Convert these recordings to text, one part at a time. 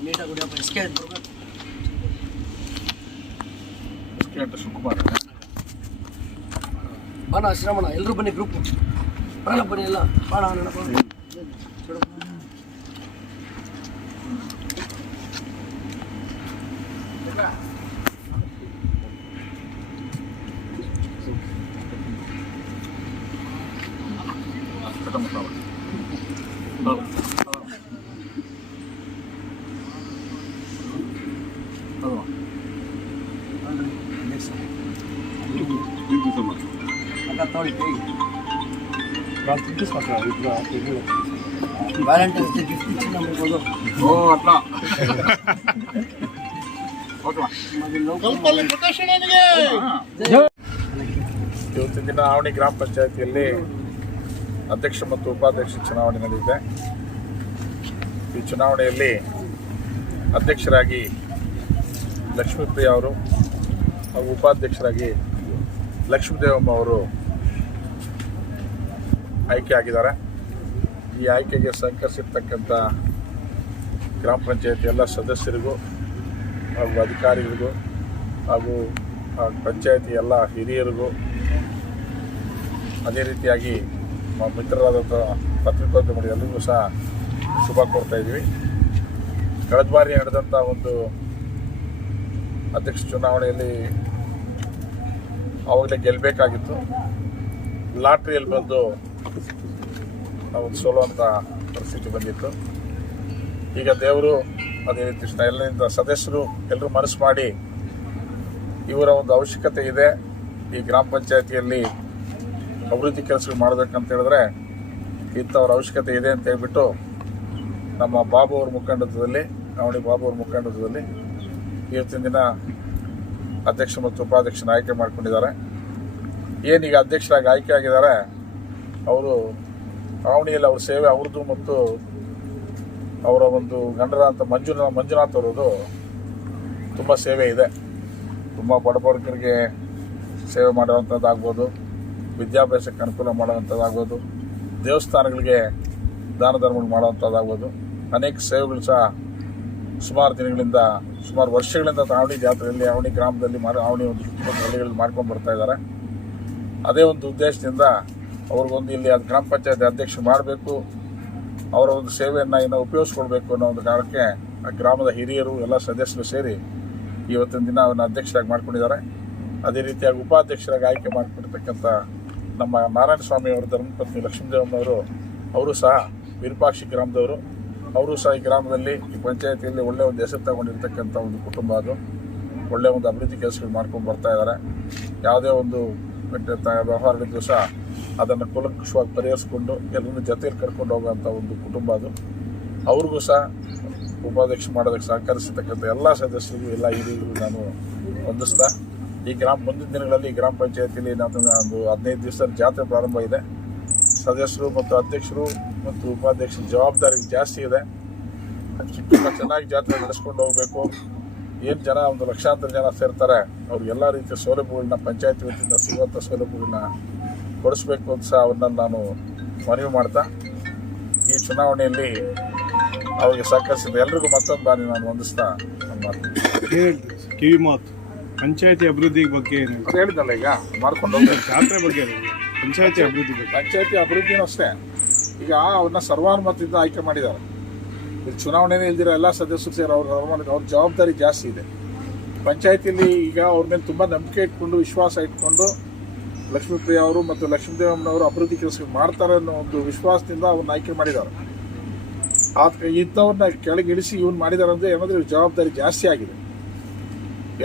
ನೀಟಾಗಿ ಹೊಡಿಯಪ್ಪ ಎಸ್ಕೆ ಅಂತ ಶಿವಕುಮಾರ್ ಬಾಣ ಶ್ರಮಣ ಎಲ್ಲರೂ ಬನ್ನಿ ಗ್ರೂಪ್ ಬಾಣ ಬನ್ನಿ ಎಲ್ಲ ಬಾಣ ಅಣ್ಣ, ಬಾಣ. ಅಕ್ಕ ತೊಗೊಳ್ಳಿ you so much. ನಮಗೆ ಕೊಡು ಓ ಅಟ್ಲ ಓಕೆ ಅದು ಲೋಕ ಇವತ್ತಿನ ದಿನ ಆವಣಿ ಗ್ರಾಮ ಪಂಚಾಯತಿಯಲ್ಲಿ ಅಧ್ಯಕ್ಷ ಮತ್ತು ಉಪಾಧ್ಯಕ್ಷ ಚುನಾವಣೆ ನಡೆದಿದೆ ಈ ಚುನಾವಣೆಯಲ್ಲಿ ಅಧ್ಯಕ್ಷರಾಗಿ ಲಕ್ಷ್ಮೀಪ್ರಿಯ ಅವರು ಹಾಗೂ ಉಪಾಧ್ಯಕ್ಷರಾಗಿ ಲಕ್ಷ್ಮೀದೇವಮ್ಮ ಅವರು ಆಯ್ಕೆ ಆಗಿದ್ದಾರೆ. ಈ ಆಯ್ಕೆಗೆ ಸಹಕರಿಸಿರ್ತಕ್ಕಂಥ ಗ್ರಾಮ ಪಂಚಾಯತಿ ಎಲ್ಲ ಸದಸ್ಯರಿಗೂ ಹಾಗೂ ಅಧಿಕಾರಿಗಳಿಗೂ ಹಾಗೂ ಪಂಚಾಯತಿ ಎಲ್ಲ ಹಿರಿಯರಿಗೂ ಅದೇ ರೀತಿಯಾಗಿ ನಮ್ಮ ಮಿತ್ರರಾದಂಥ ಪತ್ರಿಕೋದ್ಯಮಗಳು ಎಲ್ಲರಿಗೂ ಸಹ ಶುಭ ಕೋರ್ತಾ ಇದ್ದೀವಿ. ಕಳೆದ ಬಾರಿ ನಡೆದಂಥ ಒಂದು ಅಧ್ಯಕ್ಷ ಚುನಾವಣೆಯಲ್ಲಿ ಆವಾಗಲೇ ಗೆಲ್ಲಬೇಕಾಗಿತ್ತು ಲಾಟ್ರಿಯಲ್ಲಿ ಬಂದು ನಾವು ಸೋಲುವಂಥ ಪರಿಸ್ಥಿತಿ ಬಂದಿತ್ತು. ಈಗ ದೇವರು ಅದೇ ರೀತಿ ಎಲ್ಲರಿಂದ ಸದಸ್ಯರು ಎಲ್ಲರೂ ಮನಸ್ಸು ಮಾಡಿ ಇವರ ಒಂದು ಅವಶ್ಯಕತೆ ಇದೆ. ಈ ಗ್ರಾಮ ಪಂಚಾಯತಿಯಲ್ಲಿ ಅಭಿವೃದ್ಧಿ ಕೆಲಸಗಳು ಮಾಡಬೇಕಂತ ಹೇಳಿದ್ರೆ ಇಂಥವ್ರ ಅವಶ್ಯಕತೆ ಇದೆ ಅಂತ ಹೇಳ್ಬಿಟ್ಟು ನಮ್ಮ ಬಾಬು ಅವ್ರ ಮುಖಂಡತ್ವದಲ್ಲಿ, ಅವಳಿ ಬಾಬು ಅವ್ರ ಮುಖಂಡತ್ವದಲ್ಲಿ ಇವತ್ತಿನ ದಿನ ಅಧ್ಯಕ್ಷ ಮತ್ತು ಉಪಾಧ್ಯಕ್ಷನ ಆಯ್ಕೆ ಮಾಡಿಕೊಂಡಿದ್ದಾರೆ. ಏನೀಗ ಅಧ್ಯಕ್ಷರಾಗಿ ಆಯ್ಕೆ ಆಗಿದ್ದಾರೆ ಅವರು ಆವಣಿಯಲ್ಲಿ ಅವ್ರ ಸೇವೆ ಅವ್ರದ್ದು ಮತ್ತು ಅವರ ಒಂದು ಗಂಡರ ಅಂತ ಮಂಜುನಾ, ಮಂಜುನಾಥ್ ಅವರದು ತುಂಬ ಸೇವೆ ಇದೆ. ತುಂಬ ಬಡಬರ್ಗರಿಗೆ ಸೇವೆ ಮಾಡುವಂಥದ್ದಾಗ್ಬೋದು ವಿದ್ಯಾಭ್ಯಾಸಕ್ಕೆ ಅನುಕೂಲ ಮಾಡುವಂಥದ್ದಾಗ್ಬೋದು ದೇವಸ್ಥಾನಗಳಿಗೆ ದಾನ ಧರ್ಮಗಳು ಮಾಡುವಂಥದ್ದಾಗ್ಬೋದು ಅನೇಕ ಸೇವೆಗಳು ಸಹ ಸುಮಾರು ದಿನಗಳಿಂದ, ಸುಮಾರು ವರ್ಷಗಳಿಂದ ತಾವಣಿ ಜಾತ್ರೆಯಲ್ಲಿ ಅವಣಿ ಗ್ರಾಮದಲ್ಲಿ ಮಾರು ಅವಣಿ ಒಂದು ಹಳ್ಳಿಗಳಲ್ಲಿ ಮಾಡ್ಕೊಂಡು ಬರ್ತಾ ಇದ್ದಾರೆ. ಅದೇ ಒಂದು ಉದ್ದೇಶದಿಂದ ಅವ್ರಿಗೊಂದು ಇಲ್ಲಿ ಅದು ಗ್ರಾಮ ಪಂಚಾಯತ್ ಅಧ್ಯಕ್ಷ ಮಾಡಬೇಕು, ಅವರ ಒಂದು ಸೇವೆಯನ್ನು ಇನ್ನು ಉಪಯೋಗಿಸ್ಕೊಳ್ಬೇಕು ಅನ್ನೋ ಒಂದು ಕಾರಣಕ್ಕೆ ಆ ಗ್ರಾಮದ ಹಿರಿಯರು, ಎಲ್ಲ ಸದಸ್ಯರು ಸೇರಿ ಇವತ್ತಿನ ದಿನ ಅವನ್ನ ಅಧ್ಯಕ್ಷರಾಗಿ ಮಾಡ್ಕೊಂಡಿದ್ದಾರೆ. ಅದೇ ರೀತಿಯಾಗಿ ಉಪಾಧ್ಯಕ್ಷರಾಗಿ ಆಯ್ಕೆ ಮಾಡಿಕೊಂಡಿರ್ತಕ್ಕಂಥ ನಮ್ಮ ನಾರಾಯಣ ಸ್ವಾಮಿ ಅವರ ಧರ್ಮಪತ್ನಿ ಲಕ್ಷ್ಮೀದೇವಮ್ಮನವರು, ಅವರು ಸಹ ವಿರೂಪಾಕ್ಷಿ ಗ್ರಾಮದವರು. ಅವರು ಸಹ ಈ ಗ್ರಾಮದಲ್ಲಿ ಈ ಪಂಚಾಯತಿಯಲ್ಲಿ ಒಳ್ಳೆಯ ಒಂದು ಹೆಸರು ತಗೊಂಡಿರ್ತಕ್ಕಂಥ ಒಂದು ಕುಟುಂಬ ಅದು. ಒಳ್ಳೆಯ ಒಂದು ಅಭಿವೃದ್ಧಿ ಕೆಲಸಗಳು ಮಾಡ್ಕೊಂಡು ಬರ್ತಾ ಇದ್ದಾರೆ ಯಾವುದೇ ಒಂದು ಕಟ್ಟ- ತ- ವ್ಯವಹಾರ ಇದ್ರೂ ಸಹ ಅದನ್ನು ಕುಲಂಕುಷವಾಗಿ ಪರಿಹರಿಸ್ಕೊಂಡು ಎಲ್ಲರನ್ನು ಜೊತೆಯಲ್ಲಿ ಕರ್ಕೊಂಡು ಹೋಗುವಂಥ ಒಂದು ಕುಟುಂಬ ಅದು. ಅವ್ರಿಗೂ ಸಹ ಉಪಾಧ್ಯಕ್ಷ ಮಾಡೋದಕ್ಕೆ ಸಹಕರಿಸತಕ್ಕಂಥ ಎಲ್ಲ ಸದಸ್ಯರಿಗೂ, ಎಲ್ಲ ಹಿರಿಯರಿಗೂ ನಾನು ವಂದಿಸ್ತಾ ಈ ಗ್ರಾಮ ಮುಂದಿನ ದಿನಗಳಲ್ಲಿ ಈ ಗ್ರಾಮ ಪಂಚಾಯತಿಯಲ್ಲಿ ನಾನು ಒಂದು ಹದಿನೈದು ದಿವಸದ ಜಾತ್ರೆ ಪ್ರಾರಂಭ ಇದೆ. ಸದಸ್ಯರು ಮತ್ತು ಅಧ್ಯಕ್ಷರು ಮತ್ತು ಉಪಾಧ್ಯಕ್ಷರ ಜವಾಬ್ದಾರಿ ಜಾಸ್ತಿ ಇದೆ. ತುಂಬ ಚೆನ್ನಾಗಿ ಜಾತ್ರೆ ನಡೆಸ್ಕೊಂಡು ಹೋಗಬೇಕು. ಏನು ಜನ ಒಂದು ಲಕ್ಷಾಂತರ ಜನ ಸೇರ್ತಾರೆ ಅವ್ರಿಗೆ ಎಲ್ಲ ರೀತಿಯ ಸೌಲಭ್ಯಗಳನ್ನ ಪಂಚಾಯತ್ ವತಿಯಿಂದ ಸಿಗುವಂಥ ಸೌಲಭ್ಯಗಳನ್ನ ಕೊಡಿಸ್ಬೇಕು ಅಂತ ಸಹ ಅವ್ರನ್ನ ನಾನು ಮನವಿ ಮಾಡ್ತಾ. ಈ ಚುನಾವಣೆಯಲ್ಲಿ ಅವರಿಗೆ ಸಹಕರಿಸಿದ ಎಲ್ರಿಗೂ ಮತ್ತೊಂದು ಬಾರಿ ನಾನು ಹೇಳ್ರಿ ಕಿವಿ ಮಾತು. ಪಂಚಾಯತಿ ಅಭಿವೃದ್ಧಿ ಬಗ್ಗೆ ಹೇಳಿದಲ್ಲ ಈಗ ಮಾಡ್ಕೊಂಡು ಜಾತ್ರೆ ಬಗ್ಗೆ. ಪಂಚಾಯತಿ ಅಭಿವೃದ್ಧಿ ಪಂಚಾಯತಿ ಅಭಿವೃದ್ಧಿನೂ ಅಷ್ಟೇ. ಈಗ ಅವ್ರನ್ನ ಸರ್ವಾನುಮತದಿಂದ ಆಯ್ಕೆ ಮಾಡಿದ್ದಾರೆ. ಇಲ್ಲಿ ಚುನಾವಣೆನೇ ಇಲ್ದಿರೋ ಎಲ್ಲ ಸದಸ್ಯರು ಸೇರಿ ಅವ್ರ ಅವ್ರ ಜವಾಬ್ದಾರಿ ಜಾಸ್ತಿ ಇದೆ. ಪಂಚಾಯತಿಯಲ್ಲಿ ಈಗ ಅವ್ರ ಮೇಲೆ ತುಂಬ ನಂಬಿಕೆ ಇಟ್ಕೊಂಡು, ವಿಶ್ವಾಸ ಇಟ್ಕೊಂಡು ಲಕ್ಷ್ಮೀಪ್ರಿಯ ಅವರು ಮತ್ತು ಲಕ್ಷ್ಮೀದೇವಮ್ಮನವರು ಅಭಿವೃದ್ಧಿ ಕೆಲಸ ಮಾಡ್ತಾರೆ ಅನ್ನೋ ಒಂದು ವಿಶ್ವಾಸದಿಂದ ಅವ್ರನ್ನ ಆಯ್ಕೆ ಮಾಡಿದ್ದಾರೆ. ಆತ ಇಂಥವ್ರನ್ನ ಕೆಳಗೆ ಇಳಿಸಿ ಇವ್ನು ಮಾಡಿದ್ದಾರೆ ಅಂದರೆ ಏನಾದರೂ ಜವಾಬ್ದಾರಿ ಜಾಸ್ತಿ ಆಗಿದೆ.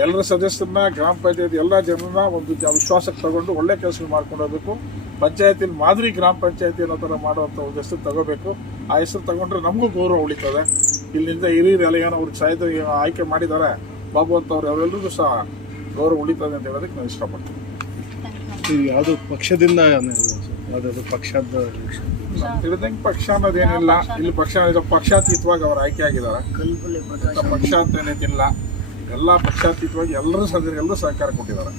ಎಲ್ಲರ ಸದಸ್ಯರನ್ನ, ಗ್ರಾಮ ಪಂಚಾಯತ್ ಎಲ್ಲ ಜನರನ್ನ ಒಂದು ವಿಶ್ವಾಸಕ್ಕೆ ತಗೊಂಡು ಒಳ್ಳೆ ಕೆಲಸ ಮಾಡ್ಕೊಂಡು ಪಂಚಾಯತಿಲಿ ಮಾದರಿ ಗ್ರಾಮ ಪಂಚಾಯತಿ ಅನ್ನೋ ಥರ ಮಾಡುವಂಥ ಒಂದು ಹೆಸರು ತಗೋಬೇಕು. ಆ ಹೆಸರು ತಗೊಂಡ್ರೆ ನಮಗೂ ಗೌರವ ಉಳಿತದೆ. ಇಲ್ಲಿಂದ ಹಿರಿಯರು ಎಲ್ಲ ಏನೋ ಅವ್ರಿಗೆ ಸಾಹಿತ್ಯ ಆಯ್ಕೆ ಮಾಡಿದ್ದಾರೆ ಬಾಬು ಅಂತ ಅವ್ರು ಅವರೆಲ್ಲರಿಗೂ ಸಹ ಗೌರವ ಉಳಿತದೆ ಅಂತ ಹೇಳೋದಕ್ಕೆ ನಾನು ಇಷ್ಟಪಡ್ತೀನಿ. ಇದು ಯಾವುದು ಪಕ್ಷದಿಂದ ಯಾವುದಾದ್ರು ಪಕ್ಷದ? ತಿಳಿದಂಗೆ ಪಕ್ಷ ಅನ್ನೋದೇನಿಲ್ಲ ಇಲ್ಲಿ ಪಕ್ಷ ಪಕ್ಷಾತೀತವಾಗಿ ಅವ್ರು ಆಯ್ಕೆ ಆಗಿದ್ದಾರೆ ಪಕ್ಷ ಅಂತ ಏನಿಲ್ಲ. ಎಲ್ಲ ಪಕ್ಷಾತೀತವಾಗಿ ಎಲ್ಲರೂ ಸದಸ್ಯರು ಎಲ್ಲರೂ ಸಹಕಾರ ಕೊಟ್ಟಿದ್ದಾರೆ.